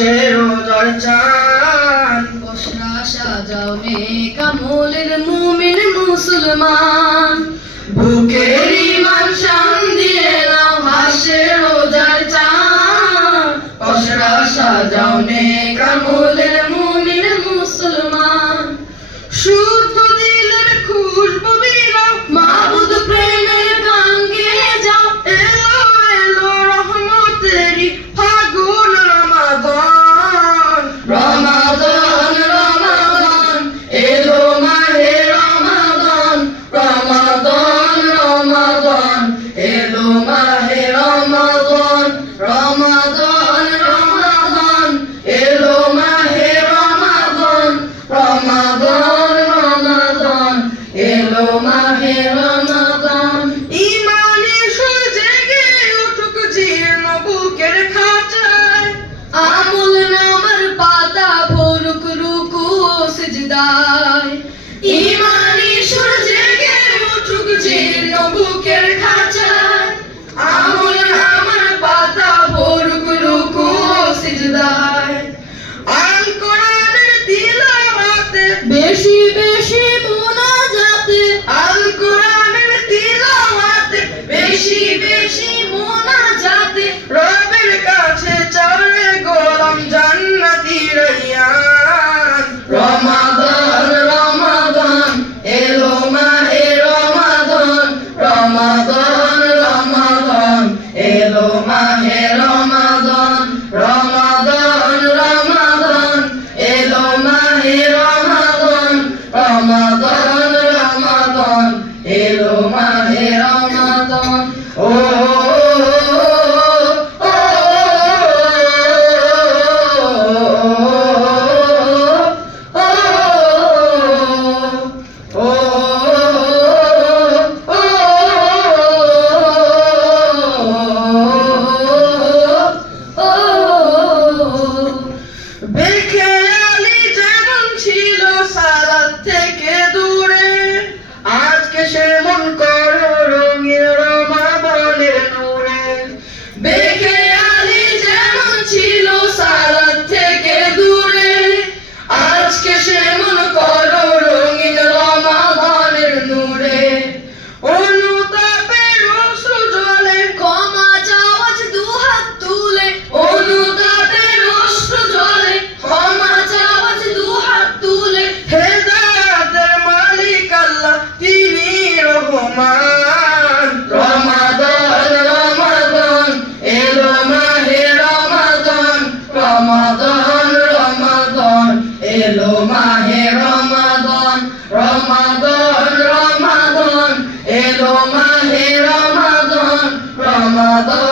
মাসে রোজার চাঁদ বসরা সাজাও নেক আমলের মুমিন মুসলমান বুকের ঈমান শান দিয়ে নাও মাসে রোজার চাঁদ বসরা সাজাও নেক আমলের মুমিন মুসলমান শুদ্ধ দিলের খুশবু বিলাও মাবুদ প্রেমের গান গেয়ে যাও এলো এলো রহমতেরি ফাগুন রমাদান রমাদান রমাদান এলো মাহে রমাদান রমাদান রমাদান এলো মাহে রমাদান রমাদান রমাদান এলো মাহে রমাদান রমাদান রমাদান এলো মাহে রমাদান ঈমানে জেগে উঠুক জীর্ণ বুকের খাঁচায় আমল নামার পাতা ভরুক রুকু সিজদায় ঈমানি সুর জেগে উঠুক জীর্ণ বুকের খাঁচায় আমল নামার পাতা ভরুক রুকু সিজদায় আল কোরআনের তিলাওয়াতে বেশি বেশি মোনাজাতে আল কোরআনের তিলাওয়াতে বেশি বেশি মোনাজাতে রবের কাছে চলে গোলাম জান্নাতি রাইয়ান রমাদান রমাদান এলো মাহে রমাদান রমাদান রমাদান এলো মাহে রমাদান রমাদান রমাদান এলো মাহে রমাদান রমাদান রমাদান এলো মাহে রমাদান ও বেখেয়ালি যেমন ছিল সালাত থেকে দূরে আজকে সেমন করো রঙিন রমাদানের নূরে বেখেয়ালি যেমন ছিল সালাত থেকে দূরে আজকে সেমন করো রঙিন রমাদানের নূরে অনুতাপের অশ্রু জলে ক্ষমা চাওয়াজ দুহাত তুলে অনুতাপের অশ্রু জলে ক্ষমা চাওয়াজ দুহাত তুলে হেদায়েতের মালিক আল্লাহ তিনি রহমান রমাদান রমাদান এলো মাহে রমাদান রমাদান রমাদান এলো মাহে রমাদান রমাদান রমাদান এলো মাহে রমাদান রমাদান